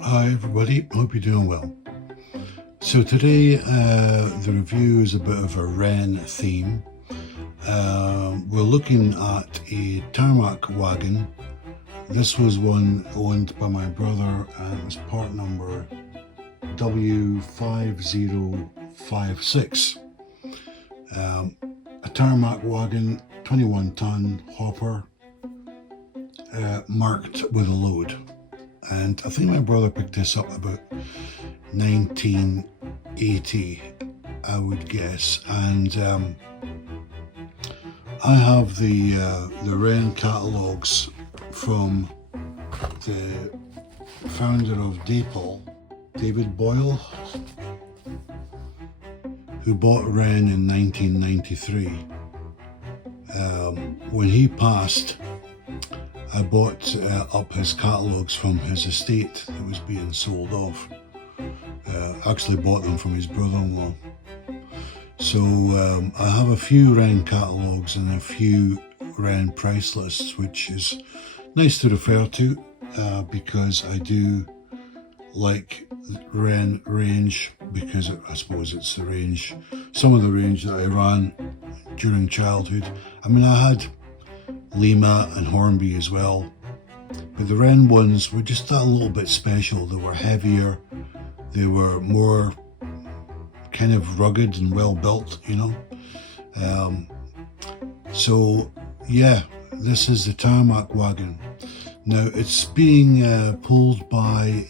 Hi everybody, hope you're doing well. So today the review is a bit of a Wrenn theme. We're looking at a Tarmac wagon. This was one owned by my brother and it was part number W5056. A Tarmac wagon, 21 ton hopper, marked with a load. And I think my brother picked this up about 1980, I would guess. And I have the Wrenn catalogues from the founder of Dapol, David Boyle, who bought Wrenn in 1993. When he passed, I bought up his catalogues from his estate that was being sold off. Actually bought them from his brother-in-law. So I have a few Wrenn catalogues and a few Wrenn price lists, which is nice to refer to because I do like Wrenn range, because I suppose it's the range, some of the range that I ran during childhood. I mean, I had Lima and Hornby as well, but the Wrenn ones were just that little bit special. They were heavier, they were more kind of rugged and well built, you know. So yeah, this is the Tarmac wagon. Now it's being pulled by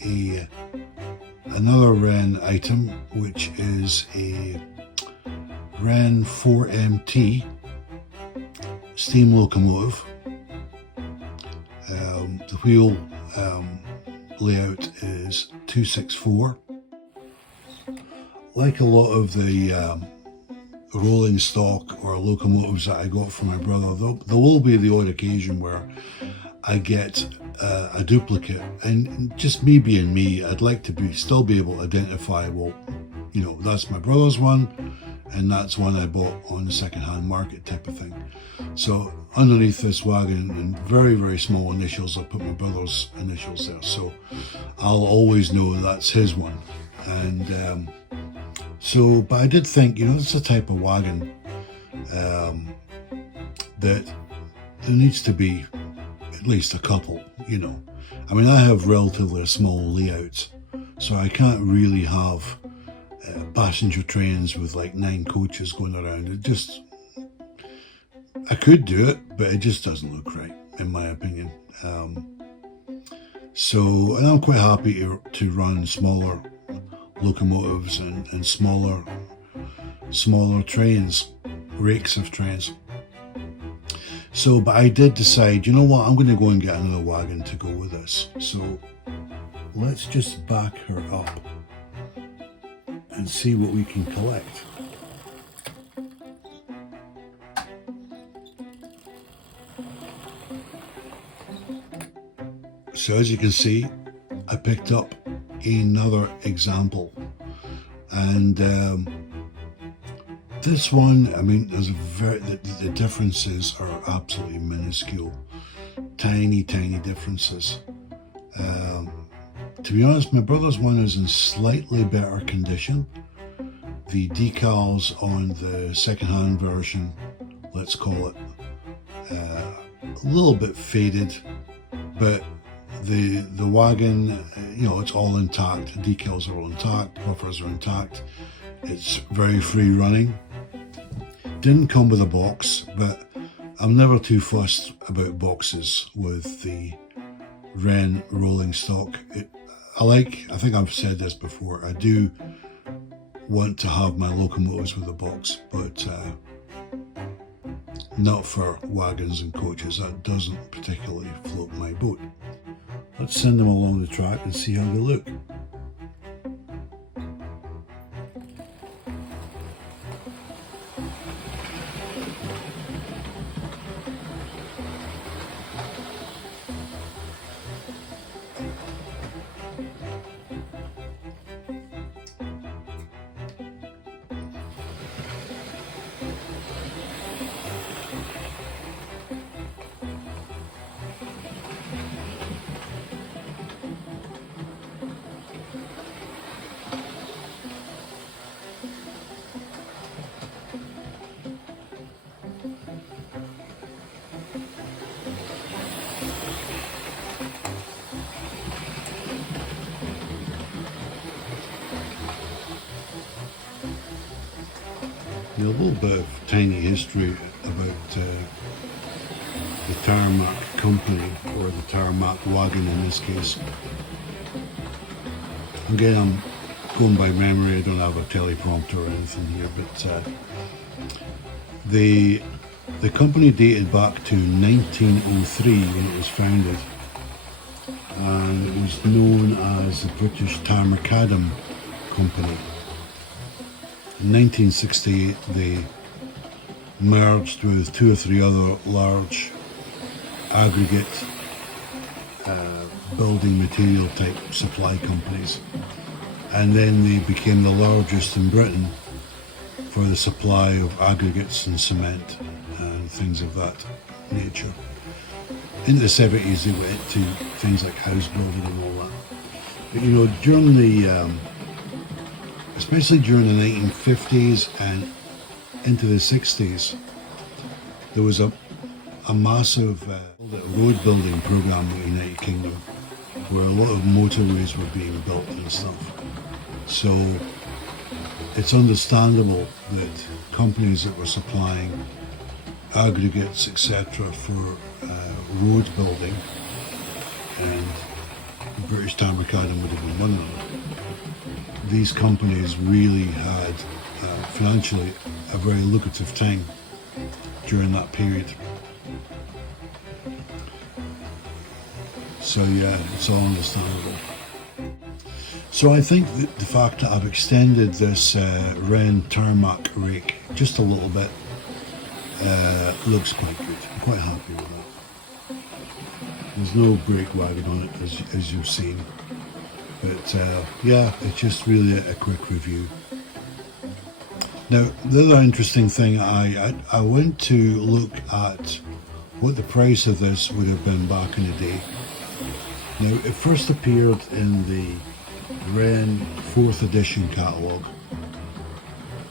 another Wrenn item, which is a Wrenn 4MT steam locomotive. The wheel layout is 264. Like a lot of the rolling stock or locomotives that I got from my brother, there will be the odd occasion where I get a duplicate, and just me being me, I'd like to still be able to identify, well, you know, that's my brother's one and that's one I bought on the second-hand market type of thing. So underneath this wagon, in very, very small initials, I put my brother's initials there, so I'll always know that's his one. And but I did think, you know, it's a type of wagon that there needs to be at least a couple, you know. I mean, I have relatively small layouts, so I can't really have passenger trains with like 9 coaches going around. I could do it, but it just doesn't look right, in my opinion. And I'm quite happy to run smaller locomotives and smaller trains, rakes of trains. So, but I did decide, you know what, I'm going to go and get another wagon to go with this. So let's just back her up and see what we can collect. So as you can see, I picked up another example, and this one, I mean, there's the differences are absolutely minuscule, tiny differences. To be honest, my brother's one is in slightly better condition. The decals on the second-hand version, let's call it, a little bit faded, but the wagon, you know, it's all intact. The decals are all intact, buffers are intact. It's very free running. Didn't come with a box, but I'm never too fussed about boxes with the Wrenn rolling stock. I think I've said this before, I do want to have my locomotives with a box, but not for wagons and coaches. That doesn't particularly float my boat. Let's send them along the track and see how they look. A little bit of tiny history about the Tarmac company, or the Tarmac Wagon in this case. Again, I'm going by memory, I don't have a teleprompter or anything here, but the company dated back to 1903 when it was founded, and it was known as the British TARMAC Company. In 1968 they merged with 2 or 3 other large aggregate building material type supply companies, and then they became the largest in Britain for the supply of aggregates and cement and things of that nature. In the 70s they went to things like house building and all that. But you know, during the especially during the 1950s and into the 60s, there was a massive road building program in the United Kingdom where a lot of motorways were being built and stuff. So it's understandable that companies that were supplying aggregates, etc., for road building, and British TARMAC would have been one of them, these companies really had financially a very lucrative time during that period. So yeah, it's all understandable. So I think that the fact that I've extended this Wrenn Tarmac rake just a little bit looks quite good. I'm quite happy with that. There's no brake wagon on it, as you've seen. But yeah, it's just really a quick review. Now, the other interesting thing, I went to look at what the price of this would have been back in the day. Now, it first appeared in the Wrenn 4th edition catalogue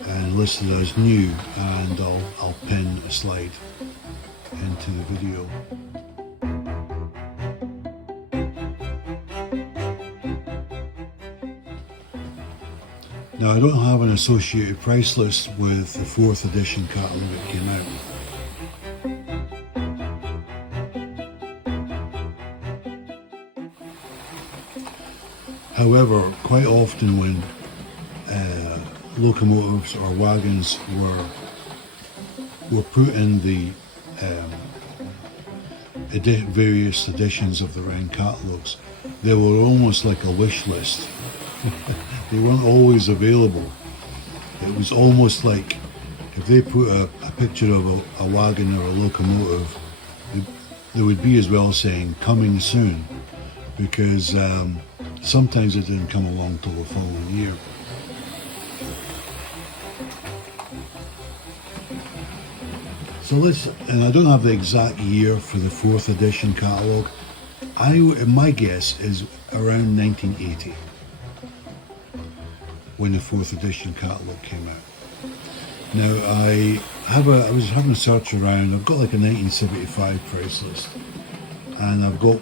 and listed as new, and I'll pin a slide into the video. Now, I don't have an associated price list with the 4th edition catalogue that came out. However, quite often when locomotives or wagons were put in the various editions of the Wrenn catalogues, they were almost like a wish list. They weren't always available. It was almost like if they put a picture of a wagon or a locomotive, they would be as well saying coming soon, because sometimes it didn't come along till the following year. So and I don't have the exact year for the 4th edition catalogue. My guess is around 1980. When the 4th edition catalogue came out. Now I was having a search around. I've got like a 1975 price list, and I've got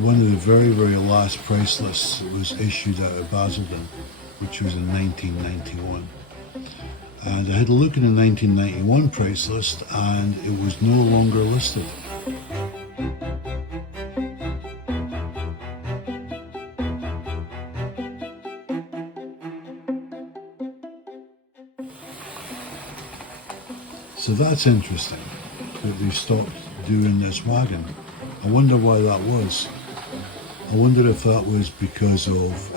one of the very, very last price lists that was issued out of Basildon, which was in 1991. And I had a look in the 1991 price list, and it was no longer listed. So that's interesting that they stopped doing this wagon. I wonder why that was. I wonder if that was because of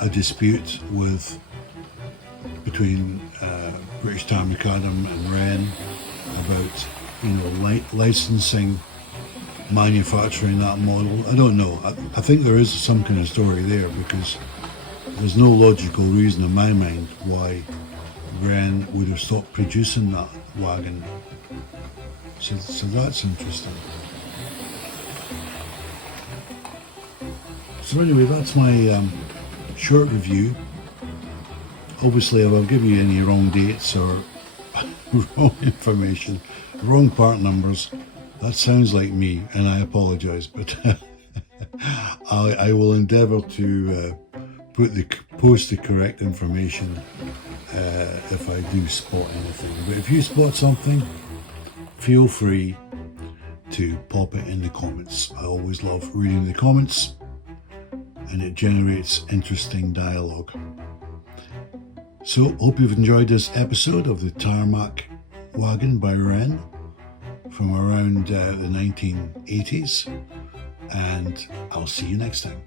a dispute between British TARMAC and Wrenn about, you know, licensing, manufacturing that model. I don't know. I think there is some kind of story there, because there's no logical reason in my mind why Wrenn would have stopped producing that wagon. So that's interesting. So anyway, that's my short review. Obviously, if I've given you any wrong dates or wrong information, wrong part numbers, that sounds like me, and I apologise, but I will endeavour to post the correct information if I do spot anything. But if you spot something, feel free to pop it in the comments. I always love reading the comments, and it generates interesting dialogue. So, hope you've enjoyed this episode of the Tarmac Wagon by Wrenn from around the 1980s, and I'll see you next time.